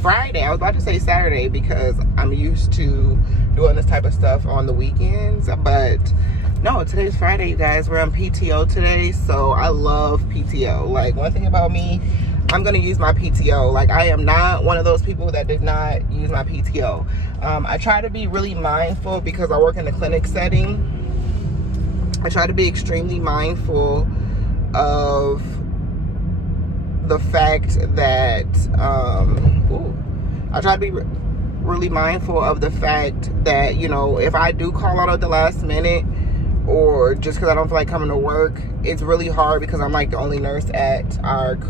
Friday. I was about to say Saturday because I'm used to doing this type of stuff on the weekends, but no, today's Friday, you guys. We're on PTO today, so I love PTO. Like, one thing about me, I'm gonna use my PTO. Like, I am not one of those people that did not use my PTO. I try to be really mindful because I work in the clinic setting. I try to be extremely mindful of the fact that I try to be really mindful of the fact that, you know, if I do call out at the last minute or just because I don't feel like coming to work, it's really hard because I'm like the only nurse at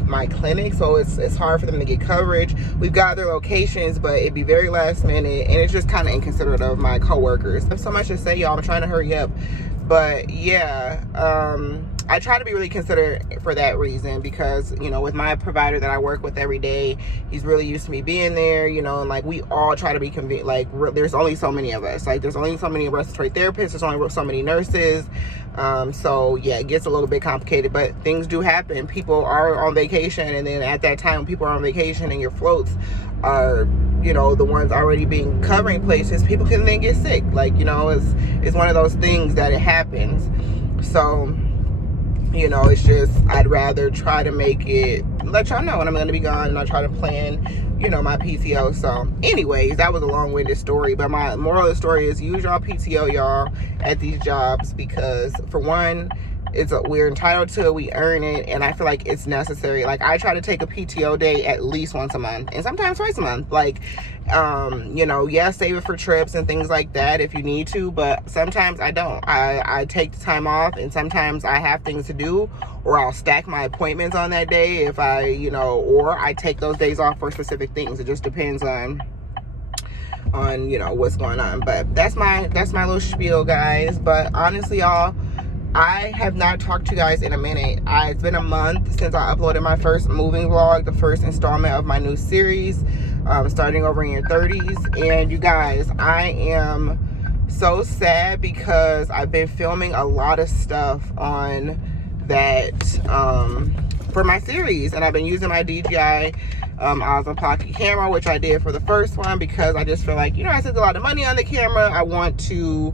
my clinic, so it's hard for them to get coverage. We've got their locations, but it'd be very last minute, and it's just kind of inconsiderate of my coworkers. I have so much to say, y'all. I'm trying to hurry up, but yeah, I try to be really considerate for that reason because, you know, with my provider that I work with every day, he's really used to me being there, you know, and like we all try to be convenient. Like, there's only so many of us. Like, there's only so many respiratory therapists, there's only so many nurses. So yeah, it gets a little bit complicated, but things do happen. People are on vacation, and then at that time when people are on vacation and your floats are, you know, the ones already being covering places, people can then get sick. Like, you know, it's one of those things that it happens. So, you know, it's just, I'd rather try to make it, let y'all know when I'm going to be gone, and I try to plan, you know, my PTO. So anyways, that was a long-winded story, but my moral of the story is use y'all PTO, y'all, at these jobs, because for one, we're entitled to it, we earn it, and I feel like it's necessary. Like, I try to take a PTO day at least once a month, and sometimes twice a month. Like, you know, yeah, save it for trips and things like that if you need to, but sometimes I don't. I take the time off, and sometimes I have things to do, or I'll stack my appointments on that day if I, you know, or I take those days off for specific things. It just depends on you know, what's going on. But that's my little spiel, guys. But honestly, y'all, I have not talked to you guys in a minute. It's been a month since I uploaded my first moving vlog, the first installment of my new series, starting over in your 30s. And you guys, I am so sad because I've been filming a lot of stuff on that for my series, and I've been using my DJI Osmo Pocket camera, which I did for the first one because I just feel like, you know, I spent a lot of money on the camera. I want to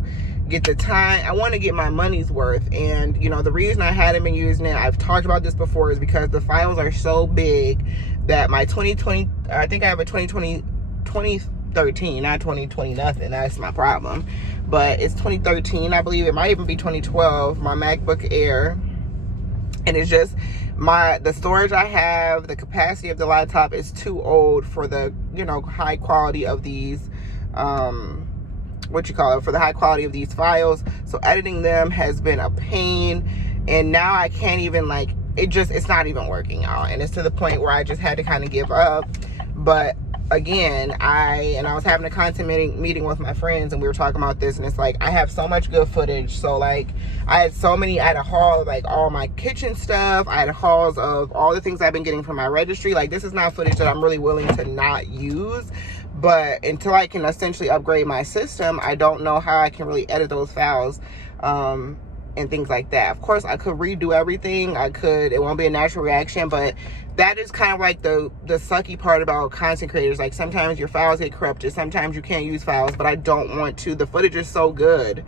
get the time, I want to get my money's worth. And, you know, the reason I hadn't been using it, I've talked about this before, is because the files are so big that my 2020, I think I have a 2013, not 2020 nothing, that's my problem, but it's 2013, I believe. It might even be 2012, my MacBook Air. And it's just the storage I have, the capacity of the laptop is too old for the, you know, high quality of these for the high quality of these files. So editing them has been a pain, and now I can't even, like, it's not even working, y'all. And it's to the point where I just had to kind of give up. But again, I was having a content meeting with my friends, and we were talking about this, and it's like, I have so much good footage. So like, I had a haul of like all my kitchen stuff. I had hauls of all the things I've been getting from my registry. Like, this is not footage that I'm really willing to not use. But until I can essentially upgrade my system, I don't know how I can really edit those files and things like that. Of course, I could redo everything. It won't be a natural reaction, but that is kind of like the sucky part about content creators. Like, sometimes your files get corrupted, sometimes you can't use files, but I don't want to. The footage is so good.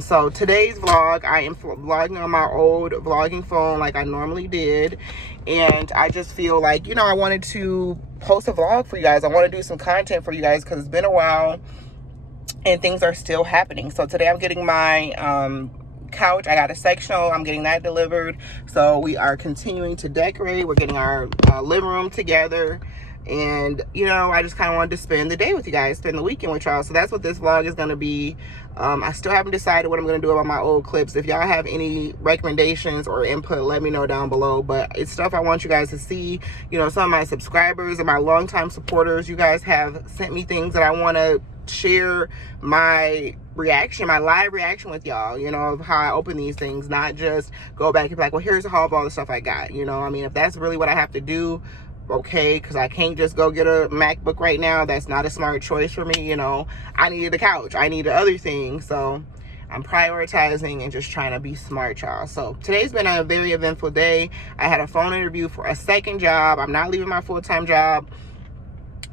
So today's vlog, I am vlogging on my old vlogging phone like I normally did, and I just feel like, you know, I wanted to post a vlog for you guys. I want to do some content for you guys because it's been a while and things are still happening. So today I'm getting my couch. I got a sectional, I'm getting that delivered. So we are continuing to decorate. We're getting our living room together, and, you know, I just kind of wanted to spend the day with you guys, spend the weekend with y'all. So that's what this vlog is going to be. I still haven't decided what I'm going to do about my old clips. If y'all have any recommendations or input, let me know down below. But it's stuff I want you guys to see. You know, some of my subscribers and my longtime supporters, you guys have sent me things that I want to share my reaction, my live reaction with y'all, you know, of how I open these things, not just go back and be like, well, here's a haul of all the stuff I got. You know, I mean, if that's really what I have to do, okay, because I can't just go get a MacBook right now. That's not a smart choice for me. You know, I needed a couch, I needed other things, so I'm prioritizing and just trying to be smart, y'all. So today's been a very eventful day. I had a phone interview for a second job. I'm not leaving my full-time job.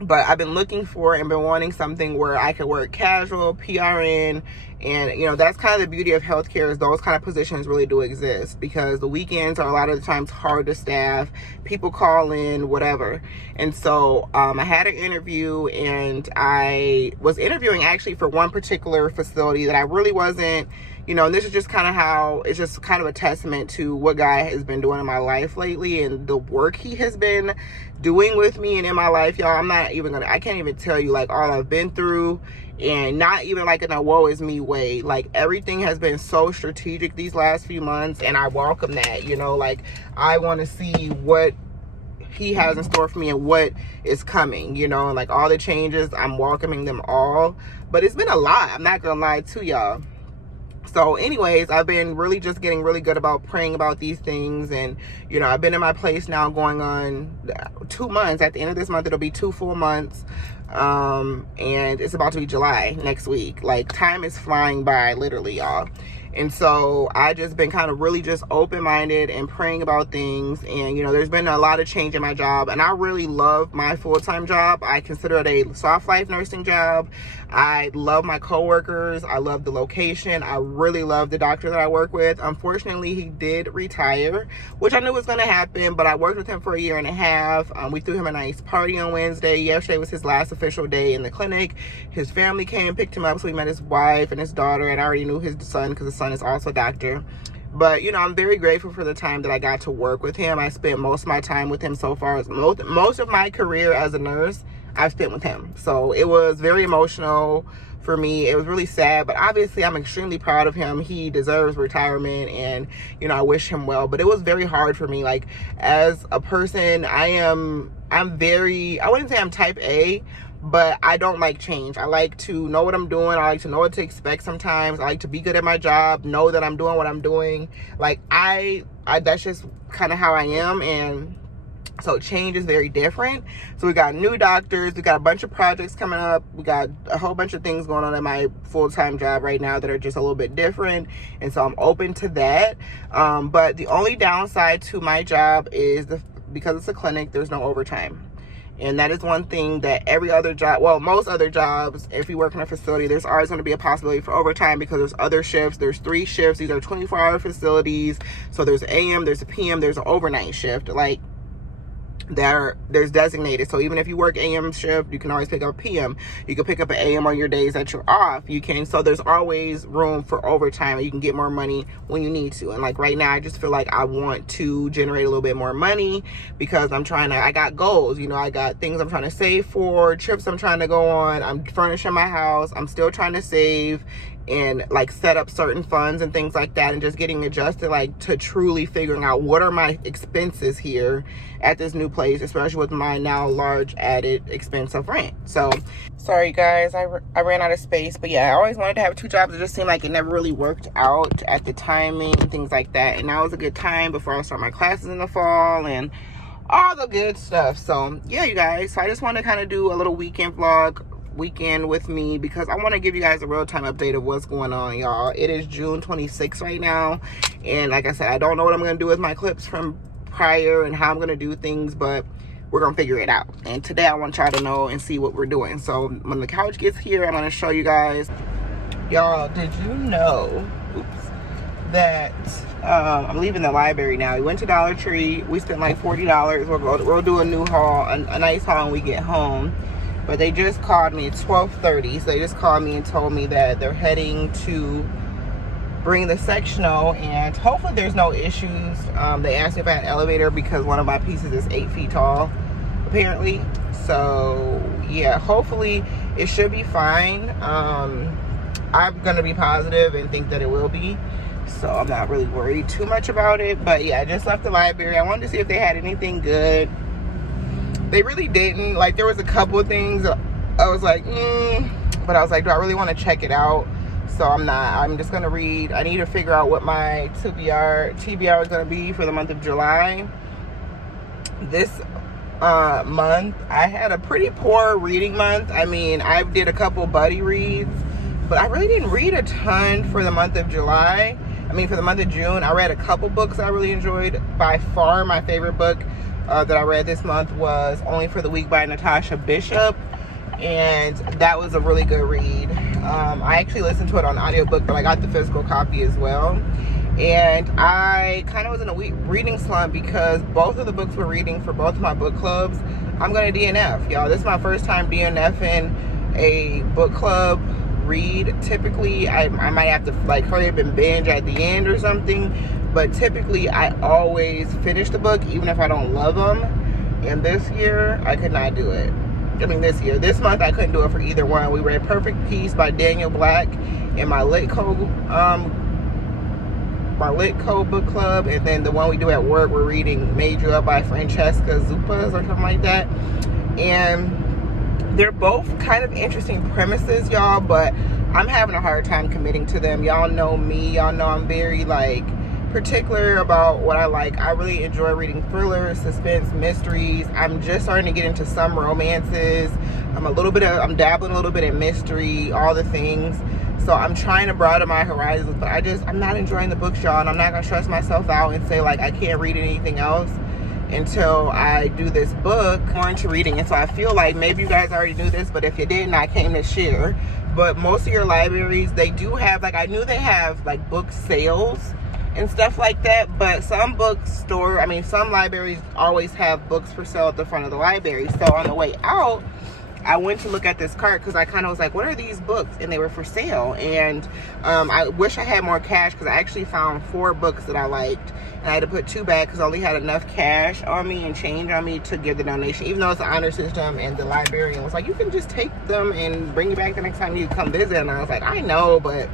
But I've been looking for and been wanting something where I could work casual, PRN, and you know, that's kind of the beauty of healthcare, is those kind of positions really do exist, because the weekends are a lot of the times hard to staff, people call in, whatever. And so I had an interview, and I was interviewing actually for one particular facility that I really wasn't, you know, and this is just kind of how, it's just kind of a testament to what God has been doing in my life lately and the work he has been doing with me and in my life, y'all. I can't even tell you like all I've been through, and not even like in a woe is me way. Like everything has been so strategic these last few months, and I welcome that, you know. Like I want to see what he has in store for me and what is coming, you know, and like all the changes, I'm welcoming them all. But it's been a lot, I'm not gonna lie to y'all. So anyways, I've been really just getting really good about praying about these things. And, you know, I've been in my place now going on 2 months. At the end of this month, it'll be 2 full months. And it's about to be July next week. Like, time is flying by, literally, y'all. And so I just been kind of really just open-minded and praying about things. And, you know, there's been a lot of change in my job. And I really love my full-time job. I consider it a soft life nursing job. I love my coworkers. I love the location. I really love the doctor that I work with. Unfortunately, he did retire, which I knew was going to happen. But I worked with him for 1.5 years. We threw him a nice party on Wednesday. Yesterday was his last official day in the clinic. His family came and picked him up. So we met his wife and his daughter. And I already knew his son because his son is also a doctor. But, you know, I'm very grateful for the time that I got to work with him. I spent most of my time with him so far. Most of my career as a nurse, I've spent with him. So it was very emotional for me. It was really sad, but obviously I'm extremely proud of him. He deserves retirement, and, you know, I wish him well. But it was very hard for me. Like, as a person, I'm very, I wouldn't say I'm type A, but I don't like change. I like to know what I'm doing. I like to know what to expect sometimes. I like to be good at my job, know that I'm doing what I'm doing. Like, I that's just kind of how I am. And so change is very different. So we got new doctors. We got a bunch of projects coming up. We got a whole bunch of things going on in my full-time job right now that are just a little bit different. And so I'm open to that. But the only downside to my job is because it's a clinic, there's no overtime. And that is one thing that every other job, well, most other jobs, if you work in a facility, there's always going to be a possibility for overtime, because there's other shifts. There's 3 shifts. These are 24-hour facilities. So there's AM, there's a PM, there's an overnight shift. Like, there's designated. So even if you work AM shift, you can always pick up PM. You can pick up an AM on your days that you're off. You can. So there's always room for overtime, and you can get more money when you need to. And like right now, I just feel like I want to generate a little bit more money, because I got goals, you know, I got things I'm trying to save for, trips I'm trying to go on. I'm furnishing my house. I'm still trying to save and like set up certain funds and things like that, and just getting adjusted, like, to truly figuring out what are my expenses here at this new place, especially with my now large added expense of rent. So sorry guys, I ran out of space. But yeah, I always wanted to have 2 jobs. It just seemed like it never really worked out at the timing and things like that. And now is a good time before I start my classes in the fall and all the good stuff. So yeah, you guys, so I just want to kind of do a little weekend with me, because I want to give you guys a real-time update of what's going on, y'all. It is June 26th right now, and like I said, I don't know what I'm going to do with my clips from prior and how I'm going to do things, but we're going to figure it out. And today I want y'all to know and see what we're doing. So when the couch gets here, I'm going to show you guys. Y'all, did you know that I'm leaving the library now? We went to Dollar Tree. We spent like $40. We'll do a new haul, a nice haul when we get home. But they just called me at 12:30. So they just called me and told me that they're heading to bring the sectional, and hopefully there's no issues. They asked me if I had an elevator because one of my pieces is 8 feet tall, apparently. So yeah, hopefully it should be fine. I'm gonna be positive and think that it will be. So I'm not really worried too much about it. But yeah, I just left the library. I wanted to see if they had anything good. They really didn't. Like, there was a couple of things I was like, but I was like, do I really want to check it out? So I'm not. I'm just gonna read. I need to figure out what my TBR is gonna be for the month of July. This month I had a pretty poor reading month. I mean, I did a couple buddy reads, but I really didn't read a ton for the month of July. I mean, for the month of June, I read a couple books I really enjoyed. By far, my favorite book that I read this month was Only for the Weak by Natasha Bishop, and that was a really good read. I actually listened to it on audiobook, but I got the physical copy as well. And I kind of was in a reading slump because both of the books we're reading for both of my book clubs, I'm going to DNF, y'all. This is my first time DNFing a book club read. Typically, I might have to like hurry up and binge at the end or something, but typically I always finish the book even if I don't love them. And this year, I could not do it. I mean, this month I couldn't do it for either one. We read Perfect Peace by Daniel Black in my Litco book club, and then the one we do at work, we're reading Made You Up by Francesca Zupas or something like that. And they're both kind of interesting premises, y'all, but I'm having a hard time committing to them. Y'all know me. Y'all know I'm very like particular about what I like. I really enjoy reading thrillers, suspense, mysteries. I'm just starting to get into some romances. I'm dabbling a little bit in mystery, all the things. So I'm trying to broaden my horizons, but I'm not enjoying the books, y'all, and I'm not gonna stress myself out and say like I can't read anything else until I do this book. I'm more into reading, and so I feel like maybe you guys already knew this, but if you didn't, I came to share. But most of your libraries, they do have, like, I knew they have like book sales and stuff like that, but some some libraries always have books for sale at the front of the library. So on the way out, I went to look at this cart because I kind of was like, what are these books? And they were for sale. And I wish I had more cash because I actually found 4 books that I liked. And I had to put 2 back because I only had enough cash on me and change on me to give the donation, even though it's an honor system. And the librarian was like, you can just take them and bring it back the next time you come visit. And I was like, I know, but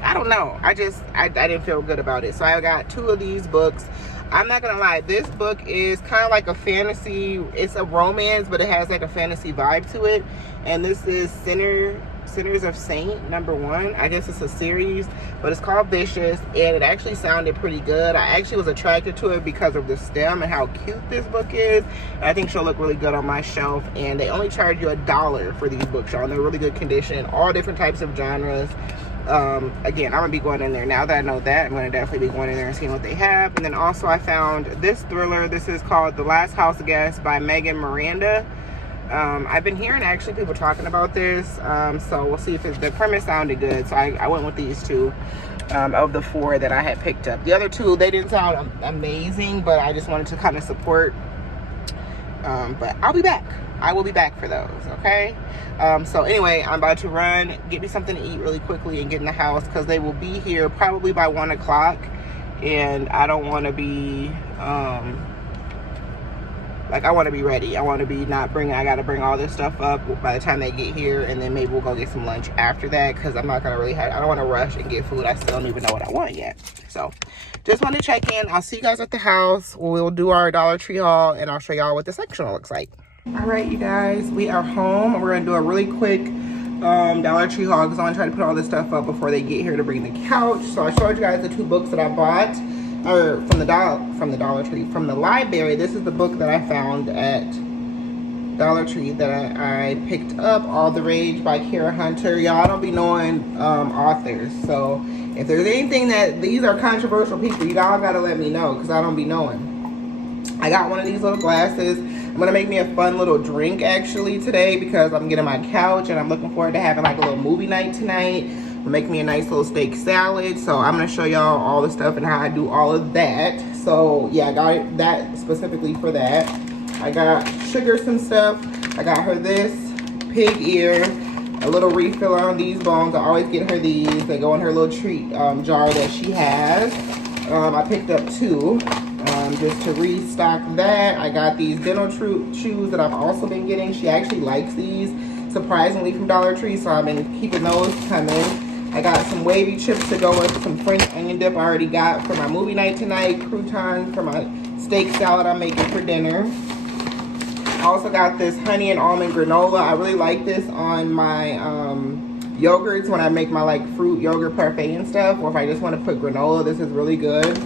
I don't know. I didn't feel good about it. So I got 2 of these books. I'm not gonna lie, this book is kind of like a fantasy. It's a romance, but it has like a fantasy vibe to it. And this is Sinners of Saint #1. I guess it's a series, but it's called Vicious, and it actually sounded pretty good. I actually was attracted to it because of the stem and how cute this book is. And I think she'll look really good on my shelf. And they only charge you $1 for these books, y'all. And they're really good condition, all different types of genres. Again, I'm gonna be going in there now that I know that. I'm gonna definitely be going in there and seeing what they have. And then also I found this thriller. This is called The Last House Guest by Megan Miranda. I've been hearing actually people talking about this, so we'll see if the premise sounded good. So I went with these 2 of the 4 that I had picked up. The other 2, they didn't sound amazing, but I just wanted to kind of support. But I'll be back. I will be back for those, okay? So anyway, I'm about to run, get me something to eat really quickly and get in the house because they will be here probably by 1 o'clock. And I don't want to be, I want to be ready. I want to be I got to bring all this stuff up by the time they get here. And then maybe we'll go get some lunch after that because I'm not going to I don't want to rush and get food. I still don't even know what I want yet. So just wanted to check in. I'll see you guys at the house. We'll do our Dollar Tree haul and I'll show y'all what the sectional looks like. All right, you guys, we are home and we're gonna do a really quick Dollar Tree haul because I want to try to put all this stuff up before they get here to bring the couch. So I showed you guys the 2 books that I bought, or from the Dollar Tree, from the library. This is the book that I found at Dollar Tree that I picked up, All the Rage by Kara Hunter. Y'all don't be knowing authors, so if there's anything that these are controversial people, y'all gotta let me know because I don't be knowing. I got one of these little glasses. I'm gonna make me a fun little drink actually today because I'm getting my couch and I'm looking forward to having like a little movie night tonight. Make me a nice little steak salad. So I'm gonna show y'all all the stuff and how I do all of that. So yeah, I got that specifically for that. I got Sugar some stuff. I got her this pig ear, a little refill on these bones. I always get her these. They go in her little treat jar that she has. I picked up 2. Just to restock that. I got these dental shoes that I've also been getting. She actually likes these, surprisingly, from Dollar Tree, so I've been keeping those coming. I got some wavy chips to go with some French onion dip I already got for my movie night tonight, croutons for my steak salad I'm making for dinner. I also got this honey and almond granola. I really like this on my yogurts when I make my like fruit yogurt parfait and stuff, or if I just want to put granola, this is really good.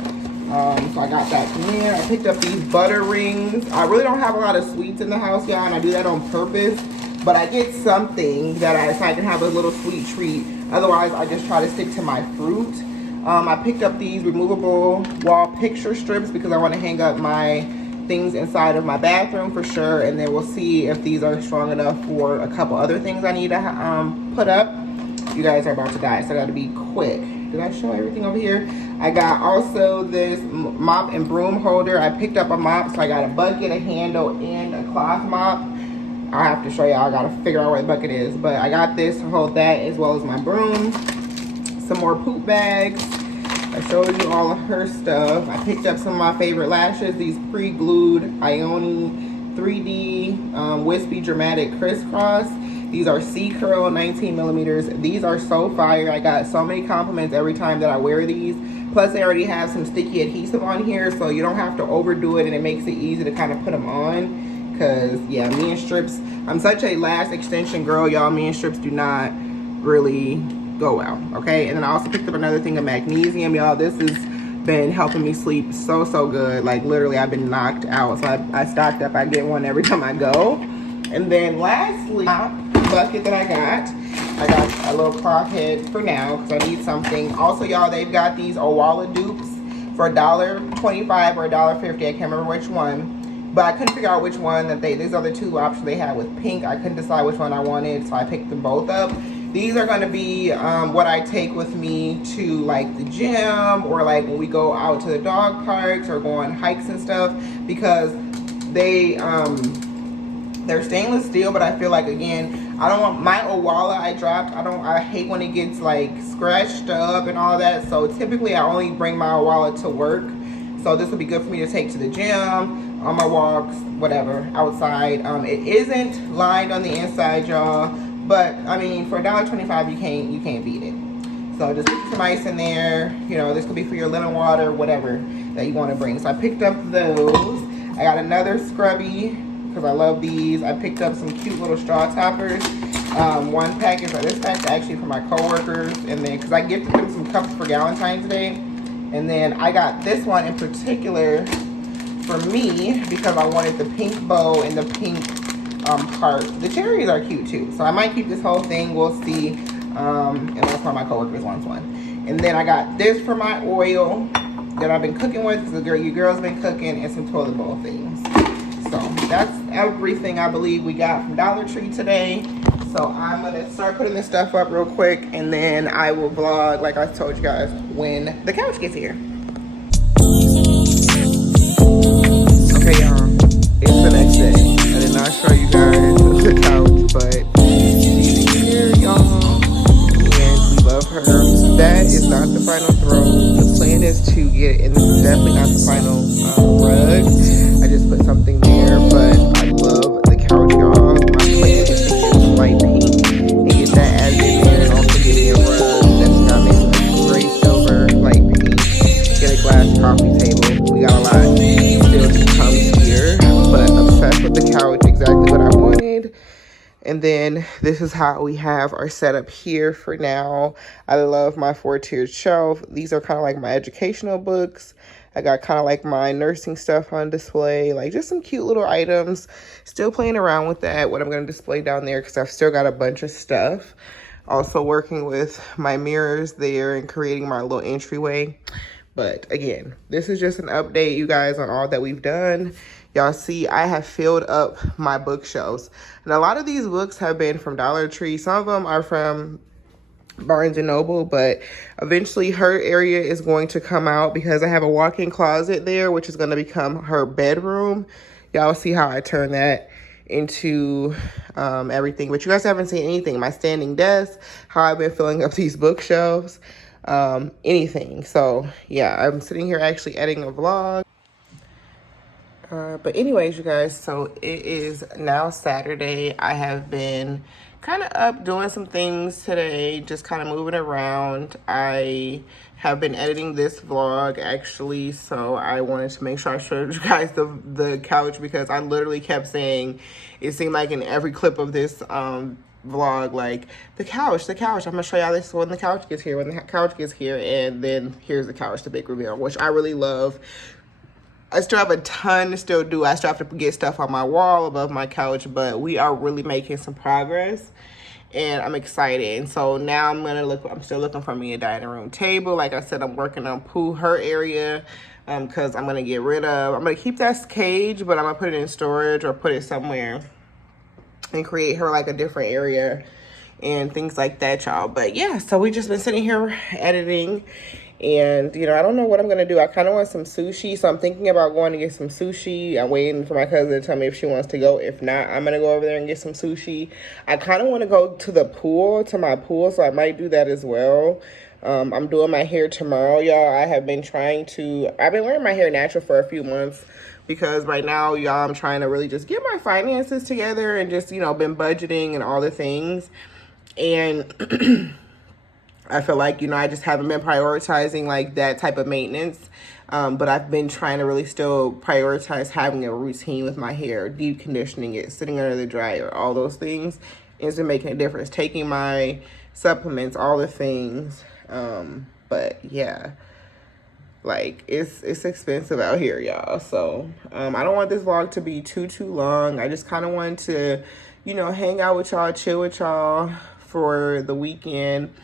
So I got that from there. I picked up these butter rings. I really don't have a lot of sweets in the house, y'all, and I do that on purpose. But I get something that so I can have a little sweet treat. Otherwise, I just try to stick to my fruit. I picked up these removable wall picture strips because I want to hang up my things inside of my bathroom for sure, and then we'll see if these are strong enough for a couple other things I need to put up. You guys are about to die, so I gotta be quick. Did I show everything over here? I got also this mop and broom holder. I picked up a mop, so I got a bucket, a handle, and a cloth mop. I'll have to show y'all. I gotta figure out where the bucket is, but I got this to hold that as well as my broom. Some more poop bags. I showed you all of her stuff. I picked up some of my favorite lashes, these pre-glued Ioni 3D Wispy Dramatic Crisscross. These are C-Curl 19 millimeters. These are so fire. I got so many compliments every time that I wear these. Plus, they already have some sticky adhesive on here, so you don't have to overdo it, and it makes it easy to kind of put them on. Because, yeah, me and strips, I'm such a lash extension girl, y'all. Me and strips do not really go well, okay? And then I also picked up another thing of magnesium, y'all. This has been helping me sleep so good. Like, literally, I've been knocked out. So I stocked up. I get one every time I go. And then lastly, bucket that I got a little cloth head for now because I need something. Also, y'all, they've got these Owala dupes for $1.25 or $1.50. I can't remember which one, but I couldn't figure out which one that these are the two options they had with pink. I couldn't decide which one I wanted, so I picked them both up. These are going to be what I take with me to like the gym, or like when we go out to the dog parks or go on hikes and stuff, because they're stainless steel, but I feel like, again, I don't want my Owala I dropped. I hate when it gets like scratched up and all that. So typically I only bring my Owala to work. So this will be good for me to take to the gym, on my walks, whatever, outside. It isn't lined on the inside, y'all, but I mean, for $1.25, you can't beat it. So just put some ice in there. You know, this could be for your lemon water, whatever that you want to bring. So I picked up those. I got another scrubby, because I love these. I picked up some cute little straw toppers. One package, this pack's actually for my coworkers, and then because I gifted them some cups for Valentine's Day, and then I got this one in particular for me because I wanted the pink bow and the pink heart. The cherries are cute too, so I might keep this whole thing. We'll see. Unless one of my coworkers wants one. And then I got this for my oil that I've been cooking with, because your girl's been cooking, and some toilet bowl things. So that's everything I believe we got from Dollar Tree today. So I'm gonna start putting this stuff up real quick, and then I will vlog, like I told you guys, when the couch gets here. Okay, y'all, it's the next day. I did not show you guys the couch, but she's here, y'all, and we love her. That is not the final throw. The plan is to get, and this is definitely not the final rug. I just put something there, but I love the couch, y'all. My plan is to get some light pink and get that added in there, and also get a rug that's got maybe like gray, silver, light pink. Get a glass coffee table. We got a lot still to come here, but obsessed with the couch, exactly what I wanted. And then this is how we have our setup here for now. I love my 4-tiered shelf. These are kind of like my educational books. I got kind of like my nursing stuff on display, like just some cute little items. Still playing around with that, what I'm going to display down there, because I've still got a bunch of stuff. Also working with my mirrors there and creating my little entryway. But again, this is just an update, you guys, on all that we've done. Y'all see, I have filled up my bookshelves. And a lot of these books have been from Dollar Tree. Some of them are from Barnes & Noble, but eventually her area is going to come out because I have a walk-in closet there, which is going to become her bedroom. Y'all see how I turn that into everything. But you guys haven't seen anything. My standing desk, how I've been filling up these bookshelves, anything. So yeah, I'm sitting here actually editing a vlog. But anyways, you guys, so it is now Saturday. I have been kind of up doing some things today, just kind of moving around. I have been editing this vlog actually, so I wanted to make sure I showed you guys the couch, because I literally kept saying, it seemed like in every clip of this vlog, like the couch, I'm gonna show y'all this when the couch gets here, and then here's the couch, the big reveal, which I really love. I still have a ton to still do. I still have to get stuff on my wall above my couch, but we are really making some progress. and I'm excited. And so now I'm still looking for me a dining room table. Like I said, I'm working on her area, because I'm gonna keep that cage, but I'm gonna put it in storage or put it somewhere and create her like a different area and things like that, y'all. But yeah, so we just been sitting here editing, and you know, I don't know what I'm gonna do. I kind of want some sushi, so I'm thinking about going to get some sushi. I'm waiting for my cousin to tell me if she wants to go. If not, I'm gonna go over there and get some sushi. I kind of want to go to my pool, so I might do that as well. I'm doing my hair tomorrow, y'all. I've been wearing my hair natural for a few months, because right now, y'all, I'm trying to really just get my finances together and just, you know, been budgeting and all the things. And I feel like, you know, I just haven't been prioritizing like that type of maintenance. But I've been trying to really still prioritize having a routine with my hair, deep conditioning it, sitting under the dryer, all those things is making a difference. Taking my supplements, all the things. But yeah, like it's expensive out here, y'all. So I don't want this vlog to be too long. I just kind of wanted to, you know, hang out with y'all, chill with y'all for the weekend.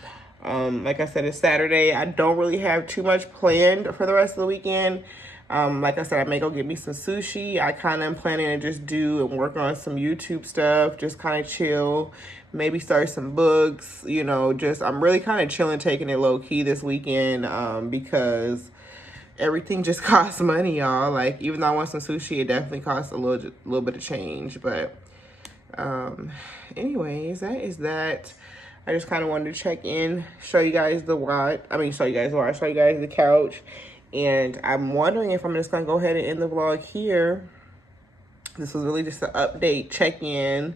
Like I said, it's Saturday. I don't really have too much planned for the rest of the weekend. Like I said, I may go get me some sushi. I kind of am planning to just do and work on some YouTube stuff, just kind of chill, maybe start some books, you know, I'm really kind of chilling, taking it low key this weekend, because everything just costs money, y'all. Like, even though I want some sushi, it definitely costs a little bit of change. But anyways, that is that. I just kind of wanted to check in, show you guys the couch. And I'm wondering if I'm just going to go ahead and end the vlog here. This was really just an update, check-in.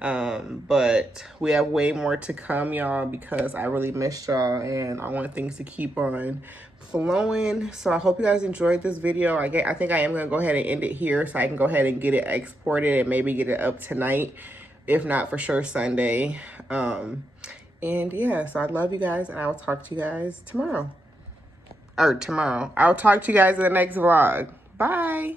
But we have way more to come, y'all, because I really missed y'all and I want things to keep on flowing. So I hope you guys enjoyed this video. I think I am going to go ahead and end it here so I can go ahead and get it exported and maybe get it up tonight. If not, for sure Sunday. And yeah, so I love you guys, and I will talk to you guys tomorrow. I'll talk to you guys in the next vlog. Bye.